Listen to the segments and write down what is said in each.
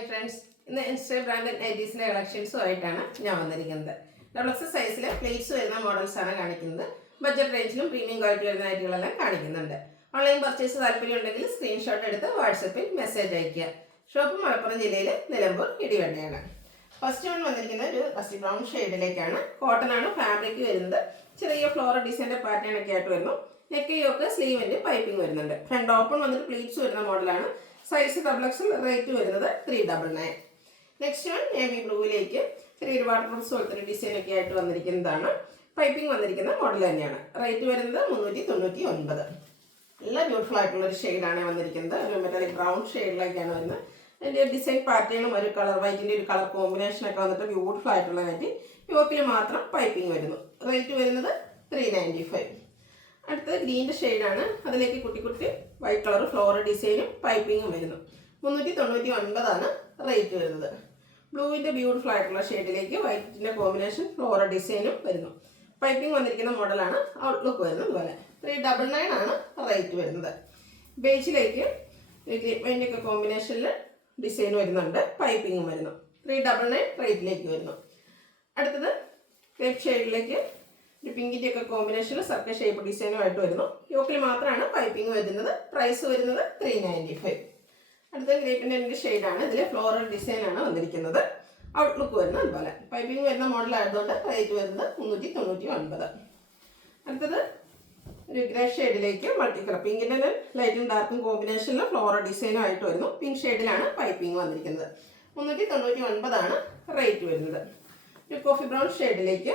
Hi friends, ഇന്ന് insta branded നൈറ്റീസിന്റെ കളക്ഷൻസുമായിട്ടാണ് ഞാൻ വന്നിരിക്കുന്നത്. ഡബിൾ എക്സ് സൈസിലെ പ്ലേറ്റ്സ് വരുന്ന മോഡൽസ് ആണ് കാണിക്കുന്നത്. ബഡ്ജറ്റ് റേഞ്ചിലും പ്രീമിയം ക്വാളിറ്റി വരുന്ന നൈറ്റുകളെല്ലാം കാണിക്കുന്നുണ്ട്. ഓൺലൈൻ പർച്ചേസ് താല്പര്യം ഉണ്ടെങ്കിൽ സ്ക്രീൻഷോട്ട് എടുത്ത് വാട്സപ്പിൽ മെസ്സേജ് അയയ്ക്കുക. ഷോപ്പ് മലപ്പുറം ജില്ലയിലെ നിലമ്പൂർ ഇടിവണ്ണയാണ്. ഫസ്റ്റ് വൺ വന്നിരിക്കുന്നത് ഒരു ഡസ്റ്റി ബ്രൗൺ ഷെയ്ഡിലേക്കാണ്. കോട്ടൺ ആണ് ഫാബ്രിക് വരുന്നത്. ചെറിയ ഫ്ലോറൽ ഡിസൈൻ്റെ പാറ്റേൺ ഒക്കെ ആയിട്ട് വരുന്നു. നെക്ക് യോക്ക് സ്ലീവിൻ്റെ പൈപ്പിംഗ് വരുന്നുണ്ട്. ഫ്രണ്ട് ഓപ്പൺ വന്നിട്ട് പ്ലീറ്റ്സ് വരുന്ന മോഡലാണ്. സൈസ് ഡബിൾ എക്സൽ, റേറ്റ് വരുന്നത് 399. നെക്സ്റ്റ് വൺ നേവി ബ്ലൂവിലേക്ക് ചെറിയൊരു വാട്ടർ പ്രൂഫ് പോലത്തെ ഡിസൈൻ ഒക്കെ ആയിട്ട് വന്നിരിക്കുന്നതാണ്. പൈപ്പിംഗ് വന്നിരിക്കുന്ന മോഡൽ തന്നെയാണ്. റേറ്റ് വരുന്നത് 399. നല്ല ബ്യൂട്ടിഫുൾ ആയിട്ടുള്ളൊരു ഷെയ്ഡാണ് വന്നിരിക്കുന്നത്. ഒരു മെറ്റാലിക് ബ്രൗൺ ഷെയ്ഡിലേക്കാണ് വരുന്നത്. അതിൻ്റെ ഡിസൈൻ പാറ്റേണും ഒരു കളർ വൈറ്റിൻ്റെ ഒരു കളർ കോമ്പിനേഷനൊക്കെ വന്നിട്ട് ബ്യൂട്ടിഫുൾ ആയിട്ടുള്ള നെറ്റ്. യോക്കിൽ മാത്രം പൈപ്പിംഗ് വരുന്നു. റേറ്റ് വരുന്നത് 395. അടുത്തത് ഗ്രീൻ്റെ ഷെയ്ഡാണ്. അതിലേക്ക് കുട്ടി കുട്ടി വൈറ്റ് കളർ ഫ്ലോറൽ ഡിസൈനും പൈപ്പിങ്ങും വരുന്നു. 399 റേറ്റ് വരുന്നത്. ബ്ലൂവിൻ്റെ ബ്യൂട്ടിഫുൾ ആയിട്ടുള്ള ഷെയ്ഡിലേക്ക് വൈറ്റിൻ്റെ കോമ്പിനേഷൻ ഫ്ലോറൽ ഡിസൈനും വരുന്നു. പൈപ്പിംഗ് വന്നിരിക്കുന്ന മോഡലാണ്. ഔട്ട്ലുക്ക് വരുന്നത് പോലെ 399 റേറ്റ് വരുന്നത്. ബേജിലേക്ക് ഗ്രീൻ ഒക്കെ കോമ്പിനേഷനിൽ ഡിസൈൻ വരുന്നുണ്ട്. പൈപ്പിങ്ങും വരുന്നു. 399 റേറ്റിലേക്ക് വരുന്നു. അടുത്തത് ക്രേപ്പ് ഷെയ്ഡിലേക്ക് ഒരു പിങ്കിൻ്റെ ഒക്കെ കോമ്പിനേഷനിൽ സർക്കിൾ ഷേപ്പ് ഡിസൈനുമായിട്ട് വരുന്നു. യോക്കിൽ മാത്രമാണ് പൈപ്പിംഗ് വരുന്നത്. പ്രൈസ് വരുന്നത് 395. അടുത്ത ഗ്രേപ്പിൻ്റെ ഷെയ്ഡാണ്. ഇതിൽ ഫ്ലോറൽ ഡിസൈനാണ് വന്നിരിക്കുന്നത്. ഔട്ട്ലുക്ക് വരുന്നത് അതുപോലെ. പൈപ്പിംഗ് വരുന്ന മോഡലായതുകൊണ്ട് റേറ്റ് വരുന്നത് 399. അടുത്തത് ഒരു ഗ്രേ ഷെയ്ഡിലേക്ക് മൾട്ടി കളർ പിങ്കിൻ്റെ ലൈറ്റും ഡാർക്കും കോമ്പിനേഷനിൽ ഫ്ലോറൽ ഡിസൈനും ആയിട്ട് വരുന്നു. പിങ്ക് ഷെയ്ഡിലാണ് പൈപ്പിംഗ് വന്നിരിക്കുന്നത്. 399 റേറ്റ് വരുന്നത്. ഒരു കോഫി ബ്രൗൺ ഷെയ്ഡിലേക്ക്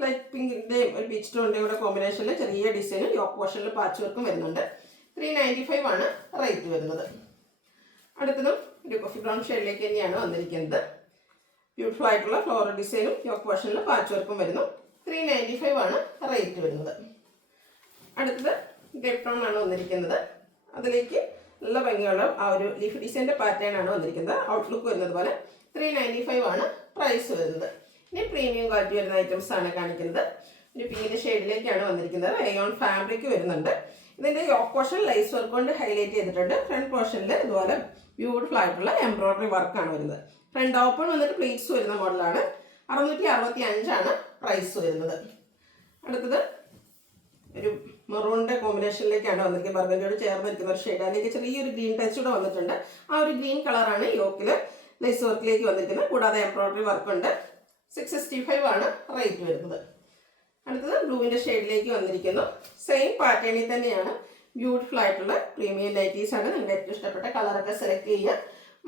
ലൈറ്റ് പിങ്കിൻ്റെയും ഒരു പീച്ച് ടോണിൻ്റെയും കൂടെ കോമ്പിനേഷനിൽ ചെറിയ ഡിസൈനും യോക്ക് പോർഷനിൽ പാച്ച് വർക്കും വരുന്നുണ്ട്. 395 റേറ്റ് വരുന്നത്. അടുത്തതും ഒരു കോഫി ബ്രൗൺ ഷെയ്ഡിലേക്ക് തന്നെയാണ് വന്നിരിക്കുന്നത്. ബ്യൂട്ടിഫുൾ ആയിട്ടുള്ള ഫ്ലോറൽ ഡിസൈനും യോക്ക് പോർഷനിൽ പാച്ച് വർക്കും വരുന്നു. 395 റേറ്റ് വരുന്നത്. അടുത്തത് ഗ്രേപ്പ് ബ്രൗൺ ആണ് വന്നിരിക്കുന്നത്. അതിലേക്ക് നല്ല ഭംഗിയുള്ള ആ ഒരു ലീഫ് ഡിസൈൻ്റെ പാറ്റേൺ ആണ് വന്നിരിക്കുന്നത്. ഔട്ട്ലുക്ക് വരുന്നത് പോലെ 395 പ്രൈസ് വരുന്നത്. ഇനി പ്രീമിയം ക്വാളിറ്റി വരുന്ന ഐറ്റംസ് ആണ് കാണിക്കുന്നത്. ഒരു പിങ്കിൻ്റെ ഷെയ്ഡിലേക്കാണ് വന്നിരിക്കുന്നത്. റയോൺ ഫാബ്രിക് വരുന്നുണ്ട്. ഇതിൻ്റെ യോക്ക് പോർഷൻ ലൈസ് വർക്ക് കൊണ്ട് ഹൈലൈറ്റ് ചെയ്തിട്ടുണ്ട്. ഫ്രണ്ട് പോർഷനിൽ ഇതുപോലെ ബ്യൂട്ടിഫുൾ ആയിട്ടുള്ള എംബ്രോയിഡറി വർക്കാണ് വരുന്നത്. ഫ്രണ്ട് ഓപ്പൺ വന്നിട്ട് പ്ലീറ്റ്സ് വരുന്ന മോഡലാണ്. 665 പ്രൈസ് വരുന്നത്. അടുത്തത് ഒരു മെറൂണിൻ്റെ കോമ്പിനേഷനിലേക്കാണ് വന്നിരിക്കുന്നത്. ബർഗൻഡിയോട് ചേർന്നിരിക്കുന്ന ഒരു ഷെയ്ഡ്. അതിലേക്ക് ചെറിയൊരു ഗ്രീൻ ടച്ച് കൂടെ വന്നിട്ടുണ്ട്. ആ ഒരു ഗ്രീൻ കളറാണ് യോക്കിൽ ലൈസ് വർക്കിലേക്ക് വന്നിരിക്കുന്നത്. കൂടാതെ എംബ്രോയിഡറി വർക്കുണ്ട്. 665 റേറ്റ് വരുന്നത്. അടുത്തത് ബ്ലൂവിൻ്റെ ഷെയ്ഡിലേക്ക് വന്നിരിക്കുന്നു. സെയിം പാറ്റേണിൽ തന്നെയാണ്. ബ്യൂട്ടിഫുൾ ആയിട്ടുള്ള പ്രീമിയം നൈറ്റീസ് ആണ്. നിങ്ങളുടെ ഏറ്റവും ഇഷ്ടപ്പെട്ട കളറൊക്കെ സെലക്ട് ചെയ്യുക.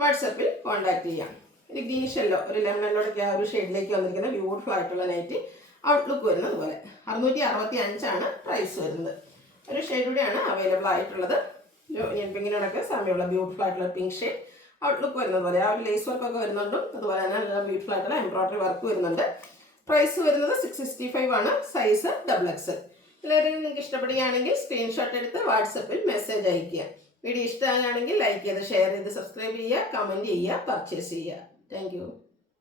വാട്സപ്പിൽ കോൺടാക്ട് ചെയ്യാം. ഒരു ഗ്രീനിഷ് യെല്ലോ, ഒരു ലെമൺ യെല്ലോടൊക്കെ ആ ഒരു ഷെയ്ഡിലേക്ക് വന്നിരിക്കുന്ന ബ്യൂട്ടിഫുൾ ആയിട്ടുള്ള നൈറ്റി. ഔട്ട്ലുക്ക് വരുന്നത് പോലെ 665 പ്രൈസ് വരുന്നത്. ഒരു ഷെയ്ഡ് കൂടിയാണ് അവൈലബിൾ ആയിട്ടുള്ളത്. പിങ്കിനോടൊക്കെ സമയമുള്ള ബ്യൂട്ടിഫുൾ ആയിട്ടുള്ള പിങ്ക് ഷെയ്ഡ്. ഔട്ട്ലുക്ക് വരുന്നത് പോലെ ആ ഒരു ലേസ് വർക്കൊക്കെ വരുന്നുണ്ടും അതുപോലെ തന്നെ നല്ല ബ്യൂട്ടിഫുൾ ആയിട്ടുള്ള എംബ്രോയിഡറി വർക്ക് വരുന്നുണ്ട്. പ്രൈസ് വരുന്നത് 665 സൈസ് ഡബിൾ എക്സൽ. ഇതിലേതെങ്കിലും നിങ്ങൾക്ക് ഇഷ്ടപ്പെടുകയാണെങ്കിൽ സ്ക്രീൻഷോട്ട് എടുത്ത് വാട്സപ്പിൽ മെസ്സേജ് അയയ്ക്കുക. വീഡിയോ ഇഷ്ടമാണെങ്കിൽ ലൈക്ക് ചെയ്ത് ഷെയർ ചെയ്ത് സബ്സ്ക്രൈബ് ചെയ്യുക, കമൻറ്റ് ചെയ്യുക, പർച്ചേസ് ചെയ്യുക. താങ്ക്